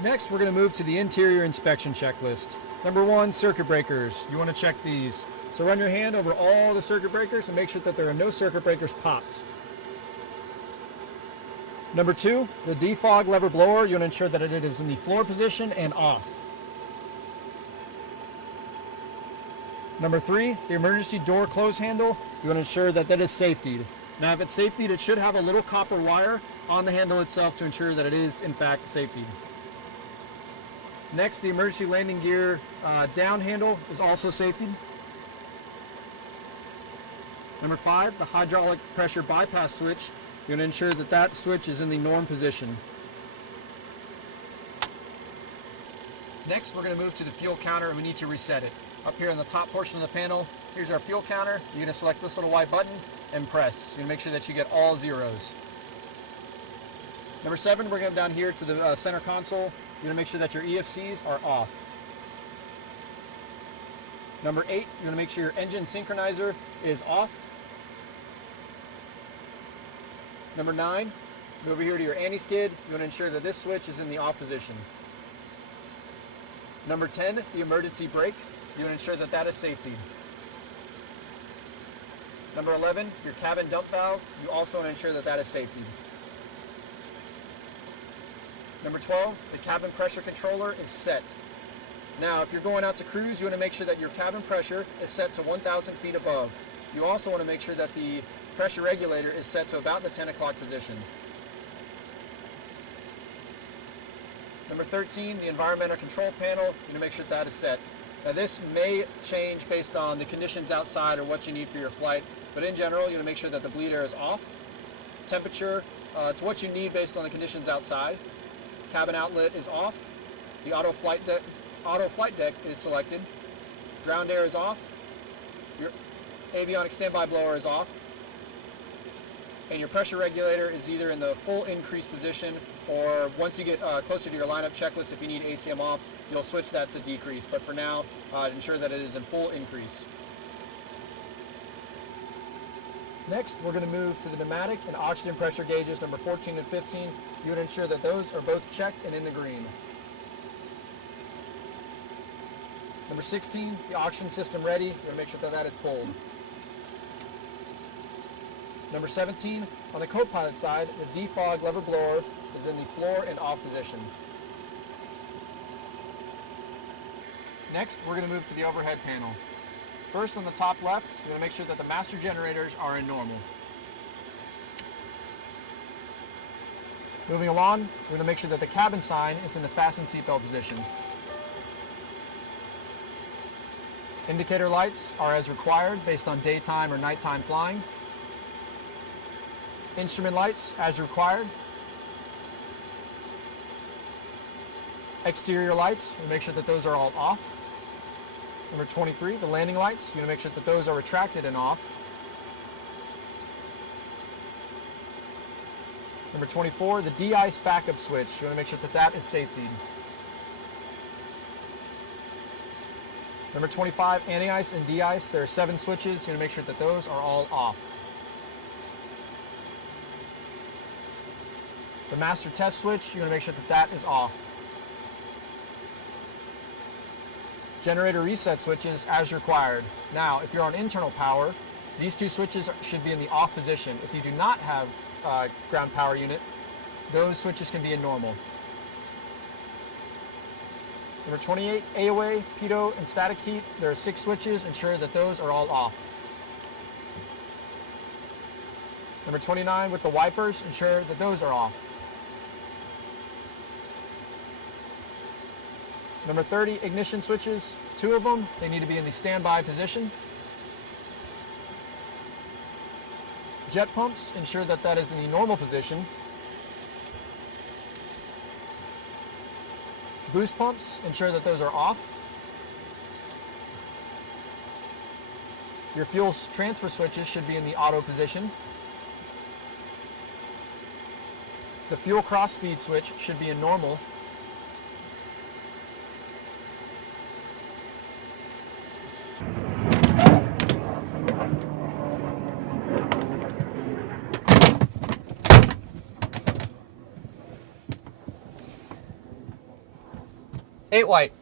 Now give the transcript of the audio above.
Next, we're going to move to the interior inspection checklist. Number 1, circuit breakers. You want to check these. So run your hand over all the circuit breakers and make sure that there are no circuit breakers popped. Number 2, the defog lever blower. You want to ensure that it is in the floor position and off. Number 3, the emergency door close handle. You want to ensure that that is safetied. Now, if it's safetied, it should have a little copper wire on the handle itself to ensure that it is, in fact, safetied. Next, the emergency landing gear down handle is also safetied. Number 5, the hydraulic pressure bypass switch. You're going to ensure that that switch is in the norm position. Next, we're going to move to the fuel counter and we need to reset it. Up here in the top portion of the panel, here's our fuel counter. You're going to select this little white button and press. You're going to make sure that you get all zeros. Number 7, we're going to go down here to the center console. You're going to make sure that your EFCs are off. Number 8, you're going to make sure your engine synchronizer is off. Number 9, go over here to your anti-skid. You want to ensure that this switch is in the off position. Number 10, the emergency brake. You want to ensure that that is safety. Number 11, your cabin dump valve. You also want to ensure that that is safety. Number 12, the cabin pressure controller is set. Now, if you're going out to cruise, you want to make sure that your cabin pressure is set to 1,000 feet above. You also want to make sure that the pressure regulator is set to about the 10 o'clock position. Number 13, the environmental control panel. You want to make sure that is set. Now, this may change based on the conditions outside or what you need for your flight, but in general, you want to make sure that the bleed air is off. Temperature to what you need based on the conditions outside. Cabin outlet is off. The auto flight deck is selected. Ground air is off. Your avionics standby blower is off. And your pressure regulator is either in the full increase position, or once you get closer to your lineup checklist, if you need ACM off, you'll switch that to decrease. But for now, ensure that it is in full increase. Next, we're going to move to the pneumatic and oxygen pressure gauges, number 14 and 15. You would ensure that those are both checked and in the green. Number 16, the oxygen system ready. You're going to make sure that that is pulled. Number 17, on the co-pilot side, the defog lever blower is in the floor and off position. Next, we're going to move to the overhead panel. First, on the top left, you want to make sure that the master generators are in normal. Moving along, we're going to make sure that the cabin sign is in the fasten seatbelt position. Indicator lights are as required based on daytime or nighttime flying. Instrument lights as required. Exterior lights, we'll make sure that those are all off. Number 23, the landing lights, you want to make sure that those are retracted and off. Number 24, the de-ice backup switch, you want to make sure that that is safetied. Number 25, anti-ice and de-ice, there are 7 switches, you want to make sure that those are all off. The master test switch, you want to make sure that that is off. Generator reset switches as required. Now, if you're on internal power, these 2 switches should be in the off position. If you do not have a ground power unit, those switches can be in normal. Number 28, AOA, pitot, and static heat. There are 6 switches. Ensure that those are all off. Number 29, with the wipers, ensure that those are off. Number 30, ignition switches, 2 of them, they need to be in the standby position. Jet pumps, ensure that that is in the normal position. Boost pumps, ensure that those are off. Your fuel transfer switches should be in the auto position. The fuel crossfeed switch should be in normal. 8 white.